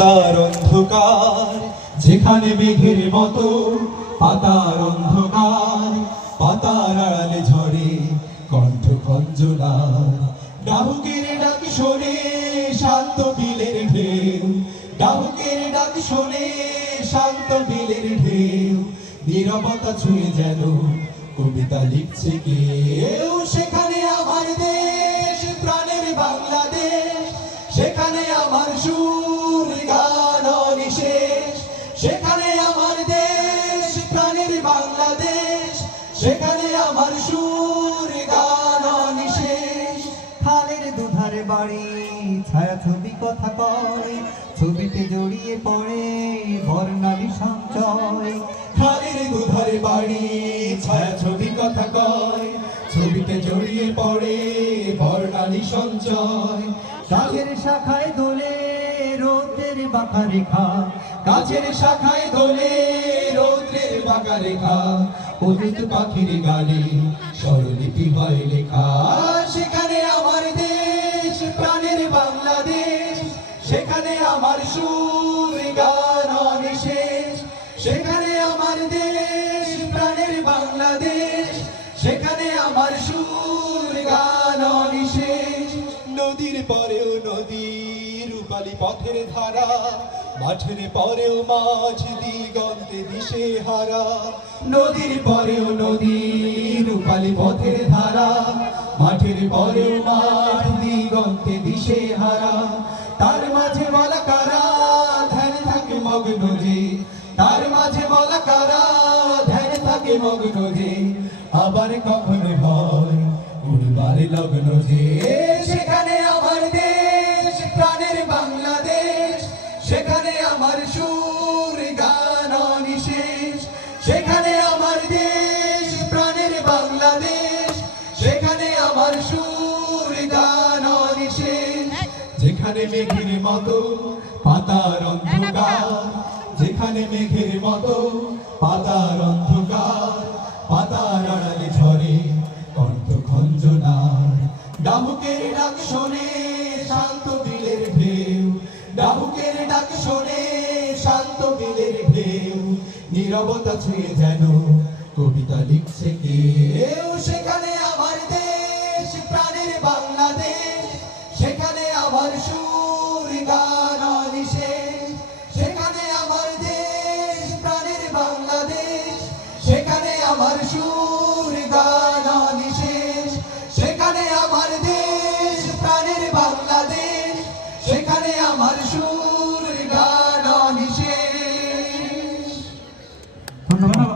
তার অন্ধকার যেখানে মেঘের মতো পাতার অন্ধকার, পাতার আড়ালে ঝরে কণ্ঠ খঞ্জনা। ডাহুকের ডাক শোনে শান্ত বিলের ঢেউ, ডাহুকের ডাক শোনে শান্ত বিলের ঢেউ। নীরবতা ছুঁয়ে যেন কবিতা লিখছে কেউ। সেখানে আমার দেশ প্রাণের বাংলাদেশ, সেখানে আমার সুর গান অনিশেষ। সেখানে আমার দেশ প্রাণের বাংলাদেশ, সেখানে আমার সুর গান অনিশেষ। খালের দুধারে বাড়ি ছায়া ছবি কথা কয়, ছবিতে জড়িয়ে পড়ে বর্ণালী সঞ্চয়। খালের দুধারে বাড়ি ছায়া ছবি কথা কয়, ছবিতে জড়িয়ে পড়ে বর্ণালী সঞ্চয়। গাছের শাখায় দোলে রোদের বাঁকা রেখা, গাছের শাখায় দোলে রৌদ্রের বাঁকা রেখা। পতিত পাখির গানে স্বরলিপি হয় লেখা। সেখানে আমার দেশ প্রাণের বাংলাদেশ, সেখানে আমার সুর গান অনিশেষ। সেখানে আমার দেশ প্রাণের বাংলাদেশ, সেখানে আমার সুর গান অনিশেষ। নদীর পরেও নদী রূপালী পথের ধারা, মাঠের পরেও মাঝ দিগন্তে দিশে হারা। নদীর পরেও নদী রূপালী পথের ধারা, মাঠের পরেও মাঠ দিগন্তে দিশে হারা। তার মাঝে বলা কারা ধ্যান থাকে মগ্ন যে, তার মাঝে বলা কারা ধ্যান থাকে মগ্ন যে। আবার কখনো হয় উড়বার লগ্ন যে। সেখানে আমার দেশ প্রাণের বাংলাদেশ, সেখানে আমার সুর গান অনিশেষ। সেখানে আমার দেশ প্রাণের বাংলাদেশ, সেখানে আমার সুর গান অনিশেষ। যেখানে মেঘের মতো পাতার অন্ধকার, যেখানে মেঘের মতো পাতার অন্ধকার, পাতার আড়ালে ঝরে কণ্ঠ খঞ্জনার। ডাহুকের ডাক শোনে শান্ত বিলের ঢেউ, ডাহুকের ডাক শোনে শান্ত বিলের ঢেউ। নীরবতা ছুঁয়ে যেন কবিতা লিখছে কেউ। সেখানে আমার দেশ প্রাণের বাংলাদেশ, সেখানে আমার সুর গান অনিশেষ। সেখানে আমার দেশ প্রাণের বাংলাদেশ, সেখানে আমার সুর গান অনিশেষ। সেখানে আমার দেশ প্রাণের বাংলাদেশ, সেখানে আমার সুর গান অনিশেষ। ধন্যবাদ।